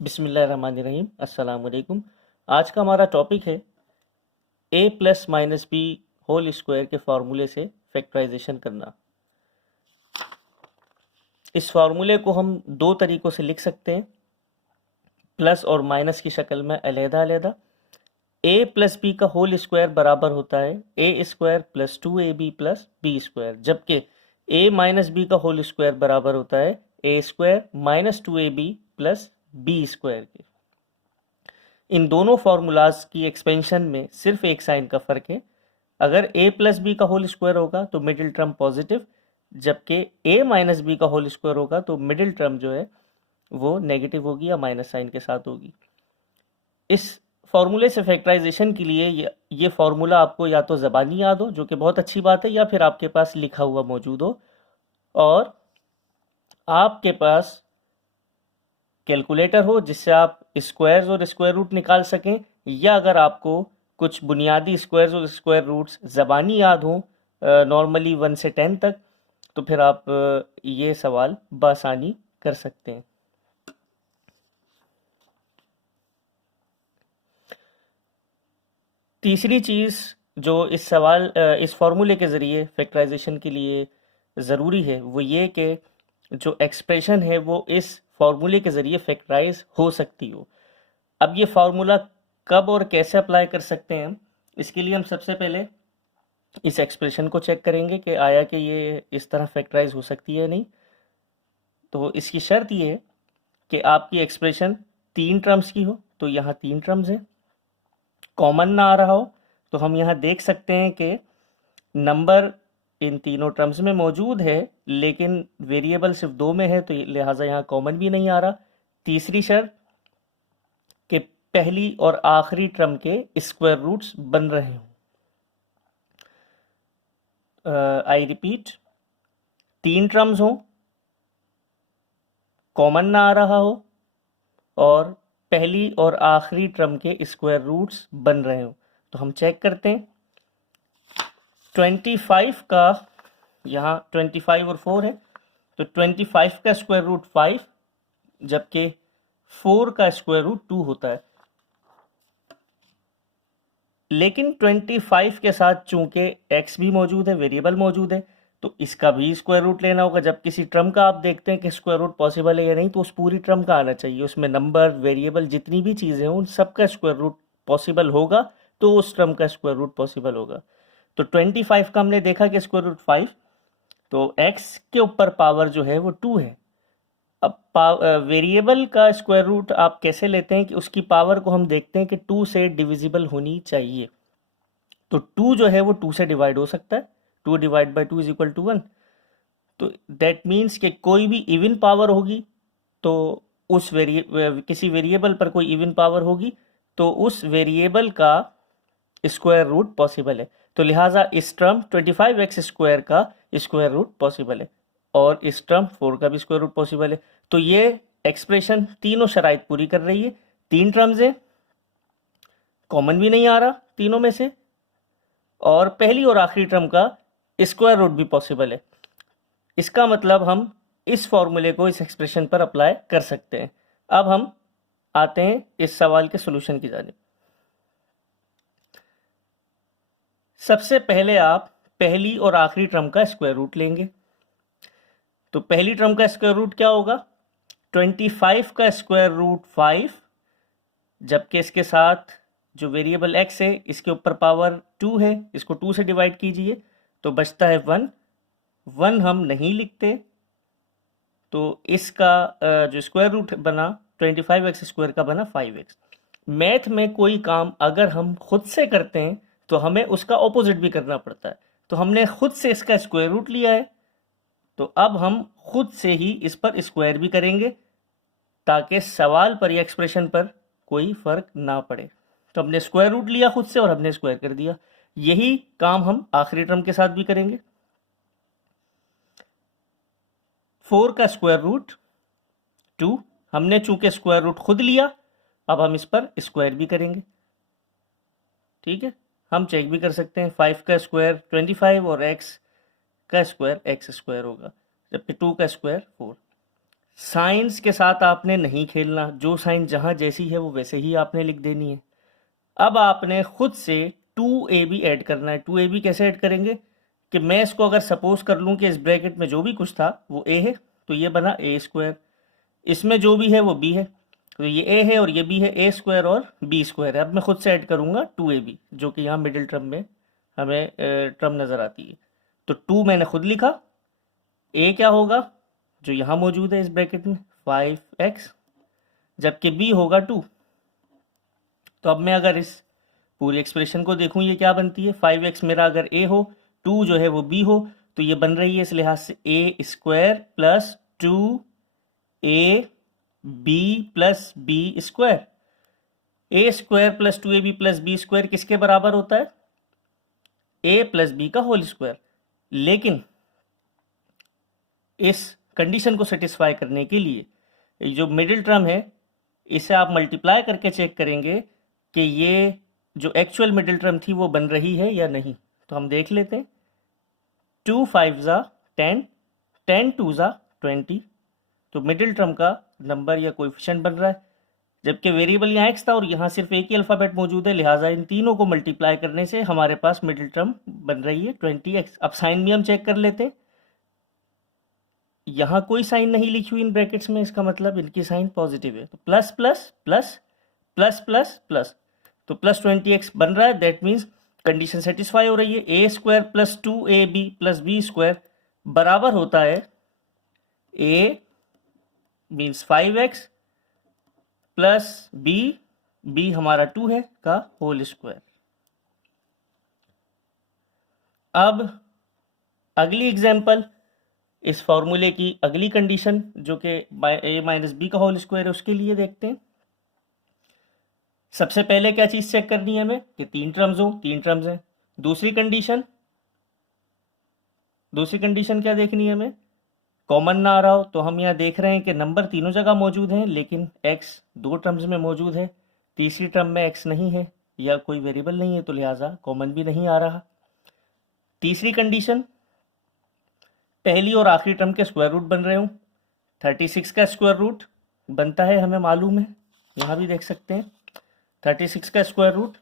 बिस्मिल्लाहिर्रहमानिर्रहीम। अस्सलाम वालेकुम। आज का हमारा टॉपिक है a plus minus b whole square के फार्मूले से फैक्टराइजेशन करना। इस फार्मूले को हम दो तरीक़ों से लिख सकते हैं, प्लस और माइनस की शक्ल में अलहदा-अलहदा। a प्लस बी का होल स्क्वायर बराबर होता है a square plus 2ab plus b square, जबकि a माइनस बी का होल स्क्वायर बराबर होता है a square minus 2ab plus b square के। इन दोनों फार्मूलाज की एक्सपेंशन में सिर्फ एक साइन का फ़र्क है। अगर a प्लस बी का होल स्क्वायर होगा तो मिडिल टर्म पॉजिटिव, जबकि a माइनस बी का होल स्क्वायर होगा तो मिडिल टर्म जो है वो नेगेटिव होगी या माइनस साइन के साथ होगी। इस फार्मूले से फैक्टराइजेशन के लिए ये फार्मूला आपको या तो ज़बानी याद हो, जो कि बहुत अच्छी बात है, या फिर आपके पास लिखा हुआ मौजूद हो और आपके पास कैलकुलेटर हो जिससे आप स्क्वायर्स और स्क्वायर रूट निकाल सकें, या अगर आपको कुछ बुनियादी स्क्वायर्स और स्क्वायर रूट्स ज़बानी याद हों नॉर्मली 1 से 10 तक, तो फिर आप ये सवाल बआसानी कर सकते हैं। तीसरी चीज़ जो इस फार्मूले के ज़रिए फैक्टराइजेशन के लिए ज़रूरी है वो ये कि जो एक्सप्रेशन है वो इस फार्मूले के ज़रिए फैक्टराइज हो सकती हो। अब ये फार्मूला कब और कैसे अप्लाई कर सकते हैं, इसके लिए हम सबसे पहले इस एक्सप्रेशन को चेक करेंगे कि आया कि ये इस तरह फैक्टराइज हो सकती है नहीं। तो इसकी शर्त ये है कि आपकी एक्सप्रेशन 3 टर्म्स की हो, तो यहाँ 3 टर्म्स है, कॉमन ना आ रहा हो। तो हम यहाँ देख सकते हैं कि नंबर इन तीनों टर्म्स में मौजूद है, लेकिन वेरिएबल सिर्फ 2 में है, तो लिहाजा यहाँ कॉमन भी नहीं आ रहा। तीसरी शर्त कि पहली और आखिरी टर्म के स्क्वायर रूट्स बन रहे हों। आई रिपीट, 3 टर्म्स हों, कॉमन ना आ रहा हो और पहली और आखिरी टर्म के स्क्वायर रूट्स बन रहे हो। तो हम चेक करते हैं। 25 का यहाँ 25 और 4 है, तो 25 का स्क्वायर रूट 5, जबकि 4 का स्क्वायर रूट 2 होता है। लेकिन 25 के साथ चूंकि x भी मौजूद है, वेरिएबल मौजूद है, तो इसका भी स्क्वायर रूट लेना होगा। जब किसी टर्म का आप देखते हैं कि स्क्वायर रूट पॉसिबल है या नहीं, तो उस पूरी टर्म का आना चाहिए। उसमें नंबर, वेरिएबल, जितनी भी चीज़ें हैं उन सब का स्क्वायर रूट पॉसिबल होगा, तो उस टर्म का स्क्वायर रूट पॉसिबल होगा। तो 25 का हमने देखा कि स्क्वायर रूट 5, तो x के ऊपर पावर जो है वो 2 है। अब वेरिएबल का स्क्वायर रूट आप कैसे लेते हैं कि उसकी पावर को हम देखते हैं कि 2 से डिविजिबल होनी चाहिए। तो 2 जो है वो 2 से डिवाइड हो सकता है, 2 divide by 2 is equal to 1। तो दैट मीन्स कि कोई भी इवन पावर होगी, तो उस किसी वेरिएबल पर कोई इवन पावर होगी, तो उस वेरिएबल का स्क्वायर रूट पॉसिबल है। तो लिहाजा इस टर्म 25x स्क्वायर का स्क्वायर रूट पॉसिबल है और इस टर्म 4 का भी स्क्वायर रूट पॉसिबल है। तो ये एक्सप्रेशन तीनों शराइत पूरी कर रही है। 3 टर्म्स है, कॉमन भी नहीं आ रहा तीनों में से, और पहली और आखिरी टर्म का स्क्वायर रूट भी पॉसिबल है। इसका मतलब हम इस फॉर्मूले को इस एक्सप्रेशन पर अप्लाई कर सकते हैं। अब हम आते हैं इस सवाल के सॉल्यूशन की जानिब। सबसे पहले आप पहली और आखिरी टर्म का स्क्वायर रूट लेंगे। तो पहली टर्म का स्क्वायर रूट क्या होगा? 25 का स्क्वायर रूट 5, जबकि इसके साथ जो वेरिएबल x है इसके ऊपर पावर 2 है, इसको 2 से डिवाइड कीजिए तो बचता है 1। 1 हम नहीं लिखते, तो इसका जो स्क्वायर रूट बना 25x स्क्वायर का बना 5x। मैथ में कोई काम अगर हम खुद से करते हैं तो हमें उसका ऑपोजिट भी करना पड़ता है। तो हमने खुद से इसका स्क्वायर रूट लिया है, तो अब हम खुद से ही इस पर स्क्वायर भी करेंगे ताकि सवाल पर या एक्सप्रेशन पर कोई फर्क ना पड़े। तो हमने स्क्वायर रूट लिया खुद से और हमने स्क्वायर कर दिया। यही काम हम आखिरी टर्म के साथ भी करेंगे। 4 का स्क्वायर रूट 2, हमने चूंकि स्क्वायर रूट खुद लिया, अब हम इस पर स्क्वायर भी करेंगे। ठीक है, हम चेक भी कर सकते हैं। 5 का स्क्वायर 25 और x का स्क्वायर x स्क्वायर होगा, जबकि 2 का स्क्वायर 4। साइंस के साथ आपने नहीं खेलना, जो साइन जहाँ जैसी है वो वैसे ही आपने लिख देनी है। अब आपने खुद से 2ab ऐड करना है। 2ab कैसे ऐड करेंगे कि मैं इसको अगर सपोज कर लूँ कि इस ब्रैकेट में जो भी कुछ था वो a है, तो ये बना a स्क्वायर, इसमें जो भी है वो b है, तो ये a है और ये b है, a स्क्वायर और b स्क्वायर है। अब मैं खुद से ऐड करूँगा 2ab, जो कि यहाँ मिडिल टर्म में हमें टर्म नज़र आती है। तो 2 मैंने खुद लिखा, a क्या होगा जो यहाँ मौजूद है इस ब्रैकेट में 5x, जबकि b होगा 2। तो अब मैं अगर इस पूरी एक्सप्रेशन को देखूं ये क्या बनती है, 5x मेरा अगर a हो, 2 जो है वो b हो, तो ये बन रही है इस लिहाज से a square plus 2ab plus b square. a square plus 2ab plus b square किसके बराबर होता है, a प्लस b का होल स्क्वायर। लेकिन इस कंडीशन को सेटिस्फाई करने के लिए जो मिडिल टर्म है इसे आप मल्टीप्लाई करके चेक करेंगे कि ये जो एक्चुअल मिडिल टर्म थी वो बन रही है या नहीं। तो हम देख लेते हैं, 2 5 ज़ा 10, 10 2 ज़ा 20, तो मिडिल टर्म का नंबर या कोएफिशिएंट बन रहा है। जबकि वेरिएबल यहाँ x था और यहाँ सिर्फ एक ही अल्फ़ाबेट मौजूद है, लिहाजा इन तीनों को मल्टीप्लाई करने से हमारे पास मिडिल टर्म बन रही है 20x। अब साइन भी हम चेक कर लेते हैं, यहाँ कोई साइन नहीं लिखी हुई इन ब्रैकेट्स में, इसका मतलब इनकी साइन पॉजिटिव है। तो plus plus plus plus plus plus, तो प्लस 20x बन रहा है। दैट मीन्स कंडीशन सेटिस्फाई हो रही है। a square plus 2ab plus b square बराबर होता है a means 5x plus b हमारा 2 है का होल स्क्वायर। अब अगली एग्जाम्पल, इस फॉर्मूले की अगली कंडीशन जो कि a माइनस बी का होल स्क्वायर है उसके लिए देखते हैं। सबसे पहले क्या चीज़ चेक करनी है हमें कि 3 टर्म्स हो, 3 टर्म्स हैं। दूसरी कंडीशन क्या देखनी है हमें, कॉमन ना आ रहा हो। तो हम यहाँ देख रहे हैं कि नंबर तीनों जगह मौजूद हैं लेकिन x 2 टर्म्स में मौजूद है, तीसरी टर्म में x नहीं है या कोई वेरिएबल नहीं है, तो लिहाजा कॉमन भी नहीं आ रहा। तीसरी कंडीशन, पहली और आखिरी टर्म के स्क्वायर रूट बन रहे हो। 36 का स्क्वायर रूट बनता है हमें मालूम है, यहाँ भी देख सकते हैं 36 का स्क्वायर रूट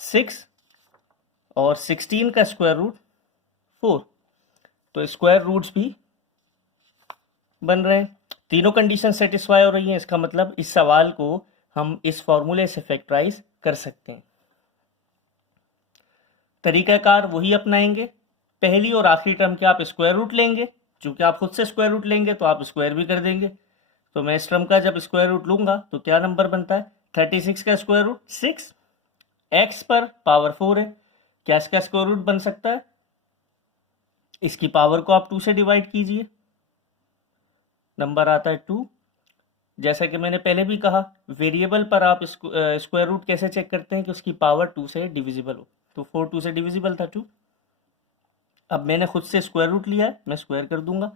6 और 16 का स्क्वायर रूट 4, तो स्क्वायर रूट्स भी बन रहे हैं। तीनों कंडीशन सेटिस्फाई हो रही हैं, इसका मतलब इस सवाल को हम इस फॉर्मूले से फैक्टराइज कर सकते हैं। तरीकाकार वही अपनाएंगे, पहली और आखिरी टर्म के आप स्क्वायर रूट लेंगे, चूंकि आप खुद से स्क्वायर रूट लेंगे तो आप स्क्वायर भी कर देंगे। तो मैं इस टर्म का जब स्क्वायर रूट लूंगा तो क्या नंबर बनता है, 36 का स्क्वायर रूट 6, x पर पावर 4 है, क्या इसका स्क्वायर रूट बन सकता है, इसकी पावर को आप 2 से डिवाइड कीजिए, नंबर आता है 2। जैसा कि मैंने पहले भी कहा, वेरिएबल पर आप स्क्वायर रूट कैसे चेक करते हैं कि उसकी पावर 2 से डिविजिबल हो, तो 4 2 से डिविजिबल था 2। अब मैंने खुद से स्क्वायर रूट लिया है, मैं स्क्वायर कर दूंगा,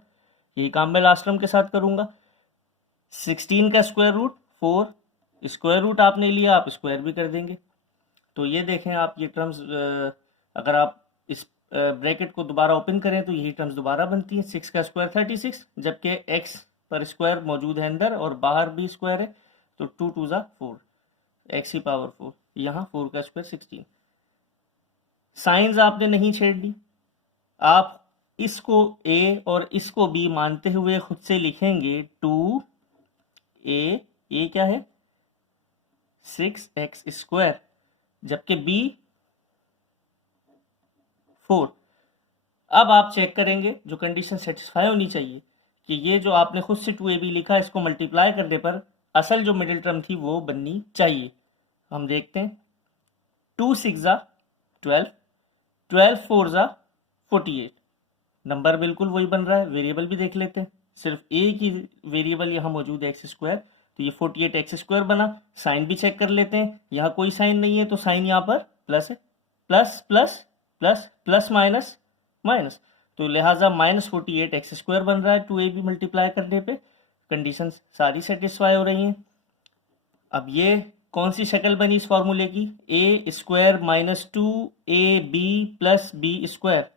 यही काम मैं लास्ट टर्म के साथ करूंगा। 16 का स्क्वायर रूट 4, स्क्वायर रूट आपने लिया, आप स्क्वायर भी कर देंगे। तो ये देखें आप, ये टर्म्स अगर आप इस ब्रैकेट को दोबारा ओपन करें तो यही टर्म्स दोबारा बनती हैं। 6 का स्क्वायर 36, जबकि x पर स्क्वायर मौजूद है अंदर और बाहर भी स्क्वायर है, तो 2 2 ज़ा 4, x की पावर 4, यहाँ 4 का स्क्वायर 16। साइंस आपने नहीं छेड़नी, आप इसको a और इसको b मानते हुए खुद से लिखेंगे 2a, a क्या है 6x स्क्वायर, जबकि b 4। अब आप चेक करेंगे जो कंडीशन सेटिस्फाई होनी चाहिए कि ये जो आपने खुद से 2ab लिखा इसको मल्टीप्लाई करने पर असल जो मिडिल टर्म थी वो बननी चाहिए। हम देखते हैं, 2 6 ज़ा 12, 12 4 ज़ा 48, नंबर बिल्कुल वही बन रहा है। वेरिएबल भी देख लेते हैं, सिर्फ एक ही वेरिएबल यहाँ मौजूद है एक्स स्क्वायर, तो ये 48 एक्स स्क्वायर बना। साइन भी चेक कर लेते हैं, यहाँ कोई साइन नहीं है तो साइन यहाँ पर प्लस है, plus plus plus plus minus minus, तो लिहाजा -48 एक्स स्क्वायर बन रहा है 2ab मल्टीप्लाई करने पे। कंडीशन सारी सेटिस्फाई हो रही हैं। अब ये कौन सी शक्ल बनी इस फॉर्मूले की, a square minus 2ab plus b square,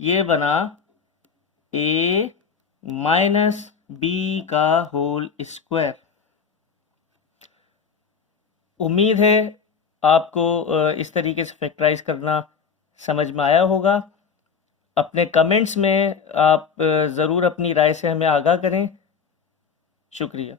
ये बना a माइनस बी का होल स्क्वायर। उम्मीद है आपको इस तरीके से फैक्टराइज करना समझ में आया होगा। अपने कमेंट्स में आप ज़रूर अपनी राय से हमें आगाह करें। शुक्रिया।